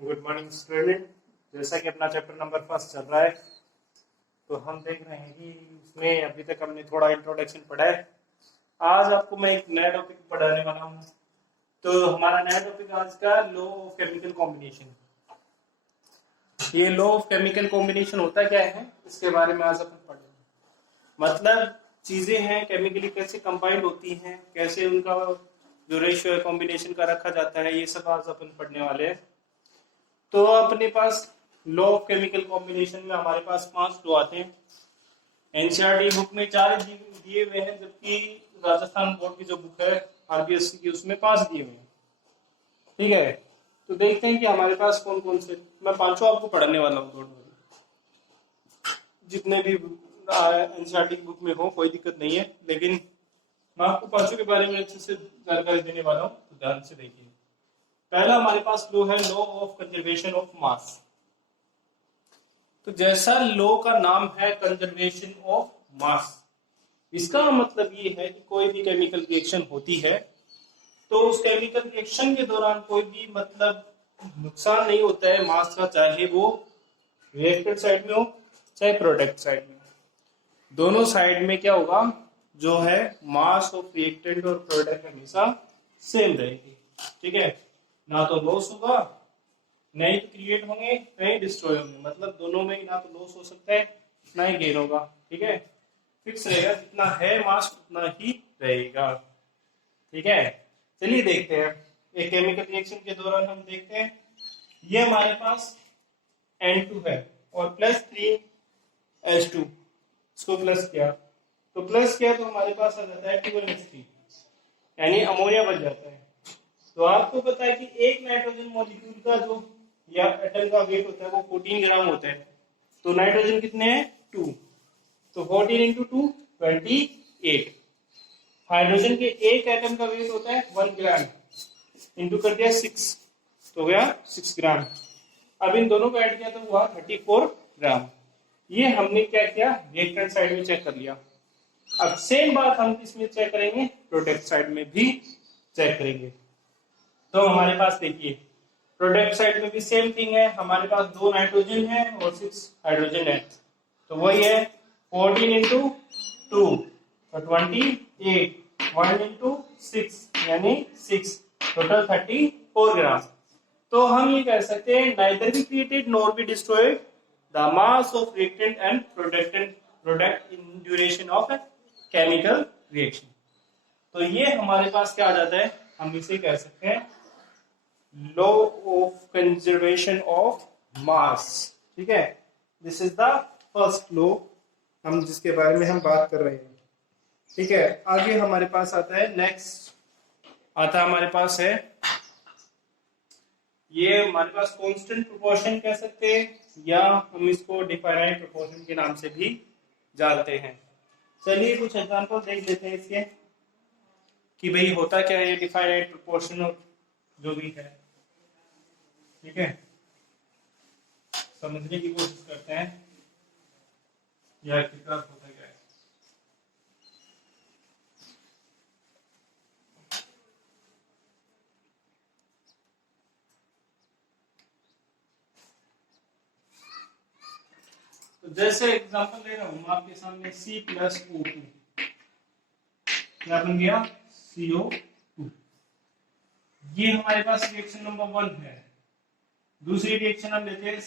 Good morning student. जैसा कि अपना चैप्टर नंबर फर्स्ट चल रहा है तो हम देख रहे हैं कि उसमें अभी तक हमने थोड़ा इंट्रोडक्शन पढ़ा है। आज आपको मैं एक नया टॉपिक पढ़ाने वाला हूँ। तो हमारा नया टॉपिक आज का लॉ ऑफ केमिकल कॉम्बिनेशन। ये लॉ ऑफ केमिकल कॉम्बिनेशन होता क्या है, इसके बारे में आज अपन पढ़ेंगे। मतलब चीजें हैं केमिकली कैसे कंबाइंड होती हैं, कैसे उनका जो रेशियो है कॉम्बिनेशन का रखा जाता है, ये सब आज अपन पढ़ने वाले हैं। तो अपने पास लॉ ऑफ केमिकल कॉम्बिनेशन में हमारे पास 5 लॉ आते हैं। एनसीईआरटी बुक में 4 दिए हुए हैं, जबकि राजस्थान बोर्ड की जो बुक है आरबीएससी की उसमें 5 दिए हुए हैं। ठीक है, तो देखते हैं कि हमारे पास कौन कौन से। मैं 5 आपको पढ़ाने वाला हूँ, जितने भी एनसीईआरटी की बुक में हो कोई दिक्कत नहीं है, लेकिन मैं आपको 5 के बारे में अच्छे से जानकारी देने वाला हूँ, तो ध्यान से देखिए। पहला हमारे पास लॉ है law of conservation of mass. तो जैसा लॉ का नाम है कंजर्वेशन ऑफ मास, इसका मतलब ये है कि कोई भी केमिकल रिएक्शन होती है तो उस केमिकल रिएक्शन के दौरान कोई भी मतलब नुकसान नहीं होता है मास का, चाहे वो रिएक्टेड साइड में हो चाहे प्रोडक्ट साइड में। दोनों साइड में क्या होगा, जो है मास ऑफ रिएक्टेंट और प्रोडक्ट हमेशा सेम रहेगी। ठीक है, ना तो लॉस होगा, ना ही क्रिएट होंगे, ना ही डिस्ट्रॉय होंगे। मतलब दोनों में ना तो लॉस हो सकता है ना ही गेन होगा। ठीक है, फिक्स रहेगा, जितना है मास उतना ही रहेगा। ठीक है, चलिए देखते हैं। एक केमिकल रिएक्शन के दौरान हम देखते हैं, ये हमारे पास N2 है और प्लस 3H2, इसको प्लस किया तो हमारे पास आ जाता है 2NH3, यानी अमोनिया बन जाता है। तो आपको पता है कि एक नाइट्रोजन मॉलिक्यूल का जो या एटम का वेट होता है वो 14 ग्राम होता है। तो नाइट्रोजन कितने हैं, 2, तो 14 इंटू 2 28। हाइड्रोजन के एक एटम का वेट होता है 1 ग्राम, इंटू कर दिया 6, तो गया 6 ग्राम। अब इन दोनों को ऐड किया तो हुआ 34 ग्राम। ये हमने क्या किया, रिएक्टेंट साइड में चेक कर लिया। अब सेम बात हम इसमें चेक करेंगे, प्रोडक्ट साइड में भी चेक करेंगे। तो हमारे पास देखिए प्रोडक्ट साइड में भी सेम थिंग है, हमारे पास 2 नाइट्रोजन है और 6 हाइड्रोजन है। तो वही है 14 इंटू 2 तो 28, 1 इंटू 6 यानी 6, टोटल 34 ग्राम। तो हम ये कह सकते हैं neither be created nor be destroyed the mass of reactant and product in duration of chemical reaction. तो ये हमारे पास क्या आ जाता है, हम इसे कह सकते हैं law of conservation of mass. ठीक है, this is the first law हम जिसके बारे में हम बात कर रहे हैं। ठीक है, आगे हमारे पास आता है, नेक्स्ट आता हमारे पास है, ये हमारे पास कांस्टेंट प्रोपोर्शन कह सकते हैं या हम इसको डिफाइनाइट प्रोपोर्शन के नाम से भी जानते हैं। चलिए कुछ एग्जांपल देख लेते हैं इसके कि भाई होता क्या है डिफाइनाइट प्रोपोर्शन और जो भी है। ठीक है, समझने की कोशिश करते हैं यह आखिरकार होता क्या है। तो जैसे एग्जांपल ले रहा हूं मैं आपके सामने C+O2, क्या बन गया, CO2। ये हमारे पास रिएक्शन नंबर 1 है। दूसरी रिएक्शन हम लेते हैं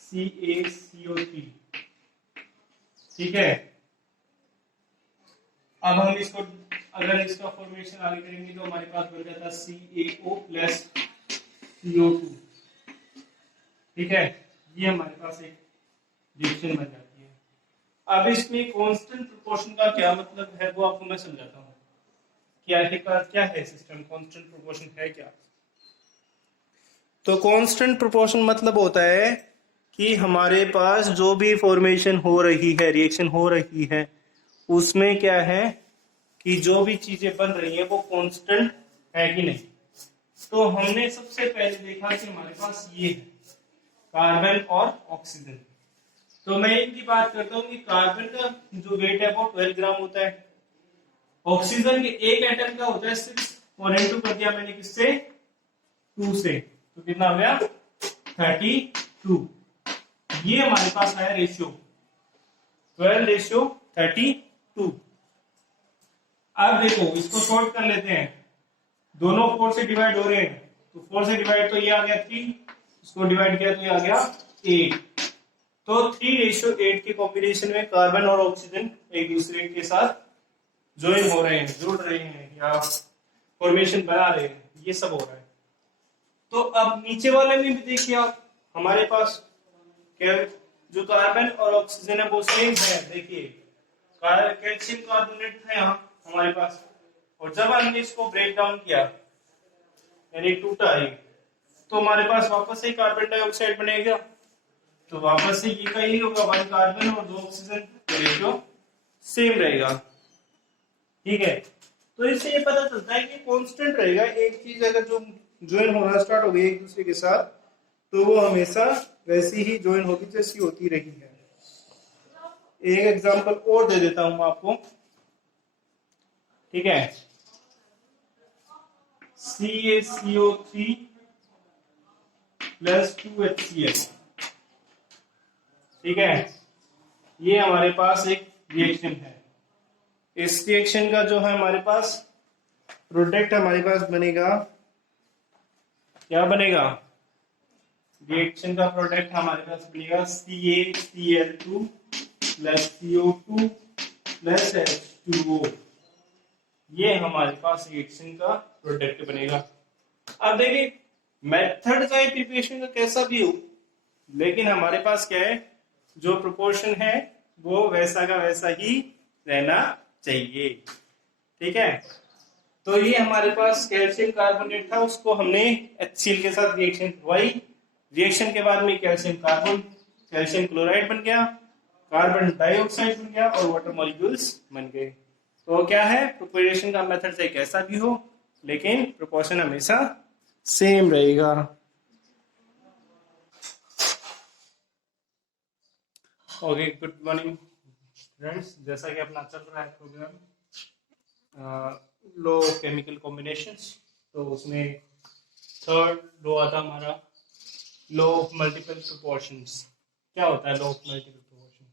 CaCO3। ठीक है, अब हम इसको अगर इसका फॉर्मेशन आगे करेंगे तो हमारे पास बन जाता CaO प्लस CO2। ठीक है, ये हमारे पास एक रिएक्शन बन जाती है। अब इसमें कांस्टेंट प्रोपोर्शन का क्या मतलब है वो आपको मैं समझाता हूँ कि आखिरकार क्या है सिस्टम, कांस्टेंट प्रोपोर्शन है क्या। तो कांस्टेंट प्रोपोर्शन मतलब होता है कि हमारे पास जो भी फॉर्मेशन हो रही है, रिएक्शन हो रही है, उसमें क्या है कि जो भी चीजें बन रही है वो कांस्टेंट है कि नहीं। तो हमने सबसे पहले देखा कि हमारे पास ये है कार्बन और ऑक्सीजन। तो मैं इनकी बात करता हूं कि कार्बन का जो वेट है वो 12 ग्राम होता है, ऑक्सीजन के एक एटम का होता है 6, और इनटू कर दिया मैंने किससे, 2 से, तो कितना हो गया 32। ये हमारे पास है रेशियो 12:32। अब देखो इसको शॉर्ट कर लेते हैं, दोनों 4 से डिवाइड हो रहे हैं, तो 4 से डिवाइड तो ये आ गया 3, इसको डिवाइड किया तो ये आ गया 8। तो 3:8 के कॉम्बिनेशन में कार्बन और ऑक्सीजन एक दूसरे के साथ ज्वाइन हो रहे हैं, जुड़ रहे हैं या फॉर्मेशन बना रहे हैं, ये सब हो रहा है। तो अब नीचे वाले में भी देखिए आप, हमारे पास क्या जो कार्बन और ऑक्सीजन है वो सेम है। देखिए कैल्शियम कार्बोनेट था यहाँ हमारे पास, और जब हमने इसको ब्रेक डाउन किया यानी टूटा है, तो हमारे पास वापस से कार्बन डाइऑक्साइड बनेगा, तो वापस से ये का यही होगा, 1 कार्बन और 2 ऑक्सीजन, रेशियो सेम रहेगा। ठीक है, तो इससे ये पता चलता है कि कांस्टेंट रहेगा। एक चीज अगर जो ज्वाइन होना स्टार्ट हो गई एक दूसरे के साथ, तो वो हमेशा वैसी ही ज्वाइन होगी जैसी होती रही है। एक एग्जांपल और दे देता हूं आपको, ठीक है। CaCO3 प्लस 2HCl, ठीक है, ये हमारे पास एक रिएक्शन है। इस रिएक्शन का जो है हमारे पास प्रोडक्ट हमारे पास बनेगा, क्या बनेगा, रिएक्शन का प्रोडक्ट हमारे पास बनेगा CaCl2 plus CO2 plus H2O। ये हमारे पास रिएक्शन का प्रोडक्ट बनेगा। अब देखिए मेथड चाहे प्रिपरेशन का कैसा भी हो, लेकिन हमारे पास क्या है, जो प्रोपोर्शन है वो वैसा का वैसा ही रहना चाहिए। ठीक है, तो ये हमारे पास कैल्शियम कार्बोनेट था, उसको हमने HCl के साथ रिएक्शन करवाई, रिएक्शन के बाद में कैल्शियम कार्बन कैल्शियम क्लोराइड बन गया, कार्बन डाइऑक्साइड बन गया और वाटर मॉलिक्यूल्स बन गए। तो क्या है, प्रिपरेशन का मेथड चाहे कैसा भी हो, लेकिन प्रोपोर्शन हमेशा सेम रहेगा। Okay, good morning friends. जैसा कि अपना चल रहा है प्रोग्राम लो केमिकल कॉम्बिनेशंस, तो उसमें थर्ड लो आता हमारा लो ऑफ मल्टीपल प्रोपोर्शंस। क्या होता है लो ऑफ मल्टीपल प्रोपोर्शन?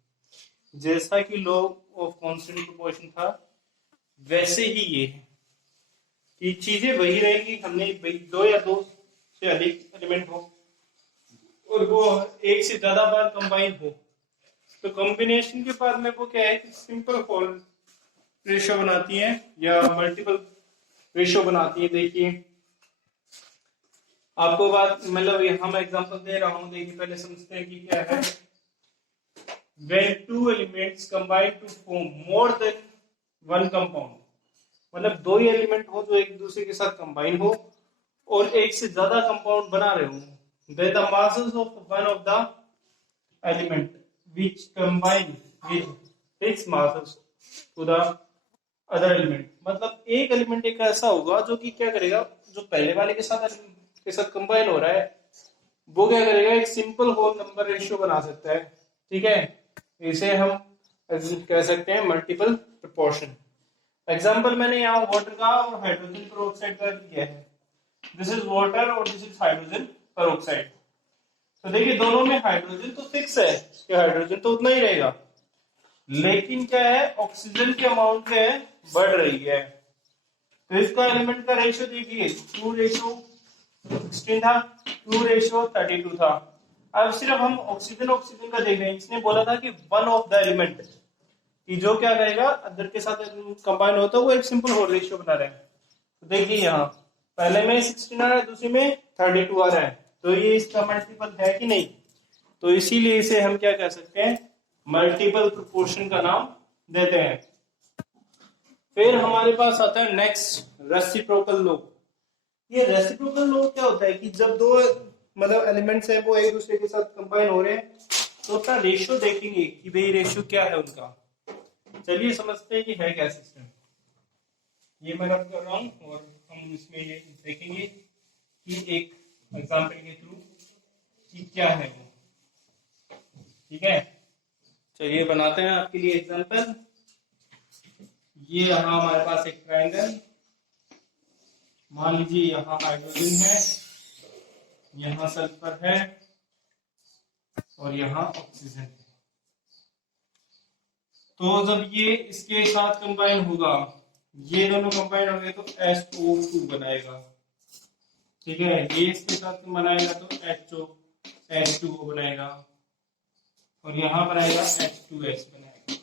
जैसा कि लो ऑफ कांस्टेंट प्रोपोर्शन था, वैसे ही ये है कि चीजें वही रहेंगी। हमने दो या दो से अधिक एलिमेंट हो और वो एक से ज्यादा बार कंबाइन हो, तो कॉम्बिनेशन के बाद में वो क्या है कि सिंपल होल रेशियो बनाती है या मल्टीपल रेशियो बनाती है। देखिए आपको बात मतलब हम एग्जांपल दे रहा हूं, देखिए पहले समझते हैं कि क्या है। When two elements combine to form more than one compound, मतलब दो ही एलिमेंट हो जो एक दूसरे के साथ कंबाइन हो और एक से ज्यादा कंपाउंड बना रहे हो, then the masses of one of the element which combine with fixed masses to the other element, मतलब एक एलिमेंट एक ऐसा होगा जो कि क्या करेगा, जो पहले वाले के साथ कंबाइन हो रहा है वो क्या करेगा, एक सिंपल होल नंबर रेशियो बना सकता है। ठीक है, इसे हम कह सकते हैं मल्टीपल प्रोपोर्शन। एग्जांपल मैंने यहाँ वाटर का और हाइड्रोजन पेरोक्साइड का दिया है। दिस इज वाटर और दिस इज हाइड्रोजन पेरोक्साइड। तो देखिए दोनों में हाइड्रोजन तो फिक्स है कि हाइड्रोजन तो उतना ही रहेगा, लेकिन क्या है ऑक्सीजन की अमाउंट क्या है, बढ़ रही है। तो इसका एलिमेंट का रेशियो देखिए 2:16 था, 2:32 था। अब सिर्फ हम ऑक्सीजन का देख रहे हैं। इसने बोला था कि वन ऑफ द एलिमेंट कि जो क्या करेगा अदर के साथ कंबाइन होता है वो एक सिंपल होल रेशियो बना रहा है। तो देखिए यहाँ पहले में 16 आ रहा है, दूसरे में 32 आ रहा है, तो ये इसका मल्टीपल है कि नहीं। तो इसीलिए इसे हम क्या कह सकते हैं, मल्टीपल प्रोपोर्शन का नाम देते हैं। फिर हमारे पास आता है नेक्स्ट रेसिप्रोकल लो। ये रेसिप्रोकल लो क्या होता है कि जब दो मतलब एलिमेंट्स हैं वो एक दूसरे के साथ कंबाइन हो रहे हैं, तो उसका रेशियो देखेंगे कि भाई रेशियो क्या है उनका। चलिए समझते हैं कि है क्या सिस्टम। ये मैं रब कर रहा हूं और हम इसमें ये देखेंगे कि एक एग्जांपल के थ्रू कि क्या है वो। ठीक है, चलिए बनाते हैं आपके लिए एग्जांपल। ये यहाँ हमारे पास एक ट्रायंगल, मान लीजिए यहाँ हाइड्रोजन है यहाँ सल्फर है और यहाँ ऑक्सीजन है। तो जब ये इसके साथ कंबाइन होगा, ये दोनों कंबाइन हो गए तो SO2 बनाएगा। ठीक है, ये इसके साथ बनाएगा तो H2O बनाएगा और यहाँ बनाएगा H2S बनाएगा।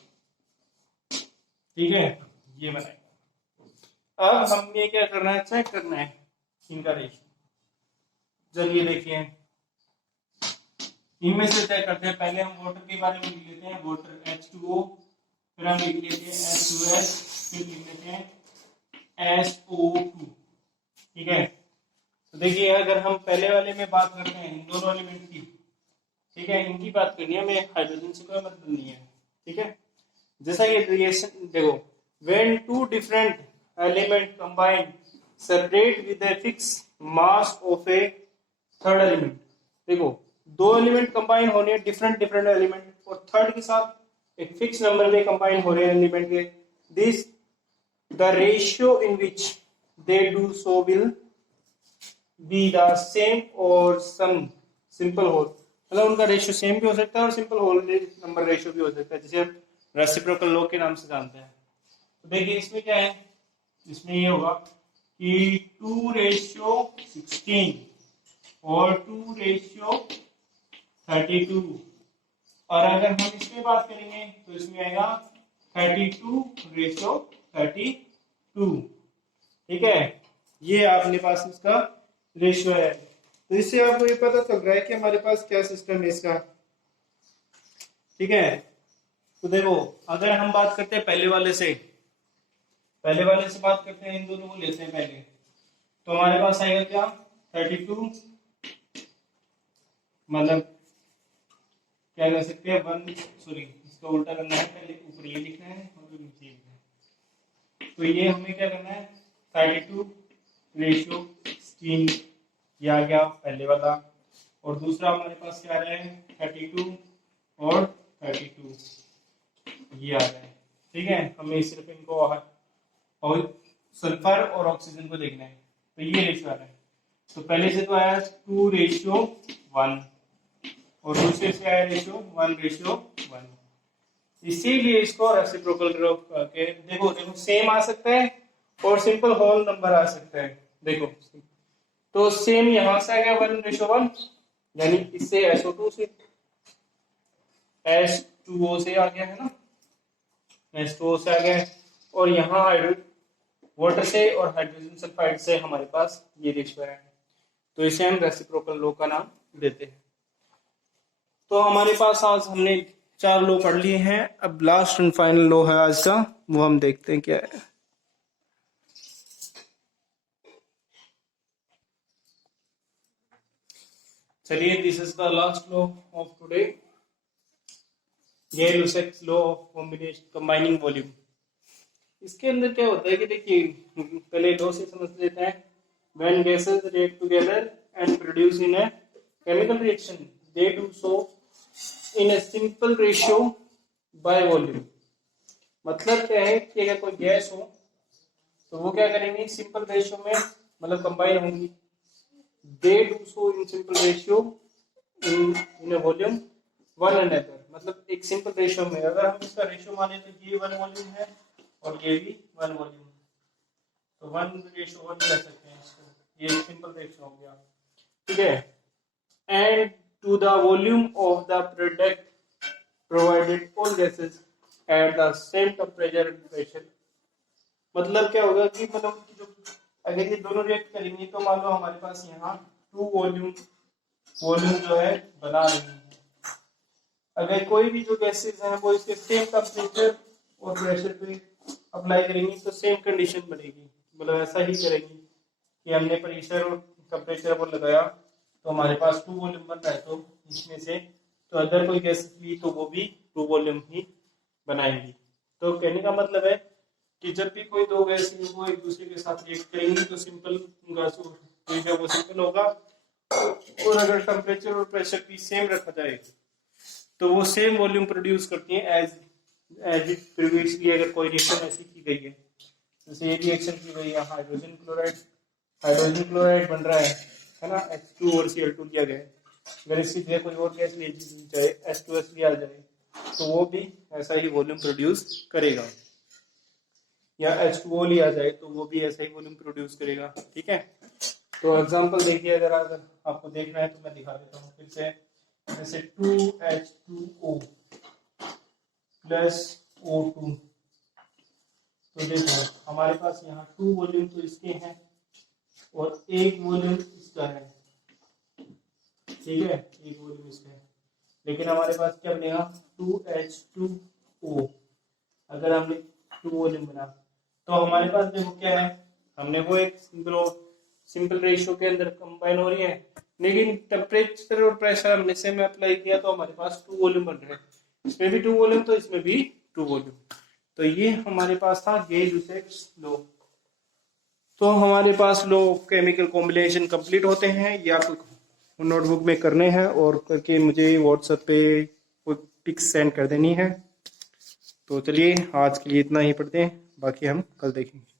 ठीक है, ये बनाएगा। अब हमें क्या करना है, चेक करना है इनका रेशियो। चलिए देखिए, इनमें से चेक करते हैं। पहले हम वाटर के बारे में लिख लेते हैं, वाटर H2O, फिर हम लिख लेते हैं H2S, फिर लिख लेते हैं SO2। ठीक है, तो देखिए अगर हम पहले वाले में बात करते हैं इन दोनों एलिमेंट की, ठीक है, इनकी बात करनी है, हमें हाइड्रोजन से कोई मतलब नहीं है। ठीक है, जैसा ये रिएक्शन देखो, when two different element combine separate with a fix mass of a third element. देखो, दो एलिमेंट कंबाइन हो रहे हैं, डिफरेंट एलिमेंट, और थर्ड के साथ एक फिक्स नंबर में कंबाइन हो रहे हैं एलिमेंट के। This the ratio in which they do so will be the same और सम सिंपल होल। मतलब उनका रेशियो सेम भी हो सकता है और सिंपल होल नंबर रेशियो भी हो सकता है, जिसे रेसिप्रोकल लॉ के नाम से जानते हैं। तो देखिए इसमें क्या है, इसमें ये होगा कि 2:16 और 2:32, और अगर हम इसमें बात करेंगे तो इसमें आएगा 32:32। ठीक है, ये आपके पास इसका रेशियो है। तो इससे आपको ये पता चल रहा है कि हमारे पास क्या सिस्टम है इसका। ठीक है, तो देखो अगर हम बात करते हैं पहले वाले से बात करते हैं, इन दोनों को लेते हैं पहले, तो हमारे पास आएगा क्या 32, मतलब क्या कर सकते हैं इसका उल्टा करना है, पहले ऊपर ये लिखना है और नीचे लिखना है। तो ये हमें क्या करना है, 32:16 ये आ गया पहले वाला, और दूसरा हमारे पास क्या आ रहा है 32 और 32 ये आ रहा है। ठीक है, हमें सिर्फ इनको और सल्फर और ऑक्सीजन को देखना है, तो ये रेशियो आ रहा है। तो पहले से तो आया 2:1 और दूसरे से आया रेशियो 1:1। इसीलिए इसको रेसिप्रोकल करके देखो सेम आ सकता है और सिंपल होल नंबर आ सकता है। देखो तो सेम यहां से आ गया 1:1, यानी इससे SO2 से H2O से आ गया है ना, H2O से आ गया है, और यहाँ वाटर से और हाइड्रोजन सल्फाइड से हमारे पास ये रेशियो है। तो इसे हम रेसिप्रोकल लॉ का नाम देते हैं। तो हमारे पास आज हमने 4 लॉ पढ़ लिए हैं। अब लास्ट एंड फाइनल लॉ है आज का, वो हम देखते हैं क्या है। चलिए, this is the last law of today, Gay Lussac's law of combining volume. इसके अंदर क्या होता है कि देखिए पहले लॉ से समझ लेते हैं। When gases react together and produce in a chemical reaction they do so in a simple ratio by volume. मतलब क्या है कि अगर कोई गैस हो तो वो क्या करेंगे, सिंपल रेशियो में मतलब कंबाइन होंगी। They do so in simple ratio in a volume one another, मतलब एक सिंपल रेशियो में। अगर हम इसका रेशियो माने तो ये 1 वॉल्यूम है और ये भी 1 वॉल्यूम, तो 1:1 कह सकते हैं इसको, ये सिंपल रेशियो हो गया। ठीक है, and to the volume of the product provided all gases at the same temperature and pressure. मतलब क्या होगा कि मतलब जो अगर ये दोनों रिएक्ट करेंगे तो मान लो हमारे पास यहाँ 2 वॉल्यूम जो है बना रही है। अगर कोई भी जो गैसेस हैं वो इसके सेम टेम्परेचर और प्रेशर पे अप्लाई करेंगी तो सेम कंडीशन बनेगी। मतलब ऐसा ही करेंगी कि हमने प्रेशर और टेम्परेचर को लगाया तो हमारे पास 2 वॉल्यूम बन रहा है, तो इसमें से तो अगर कोई गैस ली तो वो भी 2 वॉल्यूम ही बनाएंगी। तो कहने का मतलब है कि जब भी कोई दो गैस वो एक दूसरे के साथ रिएक्ट करेंगी तो सिंपल वो सिंपल होगा, और अगर टेम्परेचर और प्रेशर भी सेम रखा जाए तो वो सेम वॉल्यूम प्रोड्यूस करती हैं एज इट प्रीवियसली। अगर कोई रिएक्शन ऐसी की गई है, जैसे ये रिएक्शन की गई है हाइड्रोजन क्लोराइड बन रहा है है ना, H2 और Cl2 लिया गया है। अगर इसकी जगह कोई और गैस ली जाए, H2S लिया जाए, तो वो भी ऐसा ही वॉल्यूम प्रोड्यूस करेगा, या H2O लिया जाए तो वो भी ऐसा ही वॉल्यूम प्रोड्यूस करेगा। ठीक है, तो एग्जांपल देखिए, अगर आपको देखना है तो मैं दिखा देता हूँ फिर से। जैसे 2H2O प्लस O2, तो देखो हमारे पास यहाँ 2 वॉल्यूम तो इसके हैं और 1 वॉल्यूम इसका है। ठीक है, 1 वॉल्यूम इसका है, लेकिन हमारे पास क्या बनेगा 2H2O। अगर हमने 2 वॉल्यूम बना तो हमारे पास देखो क्या है, हमने वो एक सिंपल रेशियो के अंदर कंबाइन हो रही है, लेकिन टेम्परेचर और प्रेशर हमने सेम अप्लाई किया तो हमारे पास 2 वॉल्यूम बन रहे हैं। इसमें भी 2 वॉल्यूम तो इसमें भी 2 वॉल्यूम। तो ये हमारे पास था गेज-लुसैक्स लॉ। तो हमारे पास लो केमिकल कॉम्बिनेशन कंप्लीट होते हैं, ये आपको नोटबुक में करने हैं और करके मुझे व्हाट्सएप पे कोई पिक्स सेंड कर देनी है। तो चलिए आज के लिए इतना ही पढ़ते हैं, बाकी हम कल देखेंगे।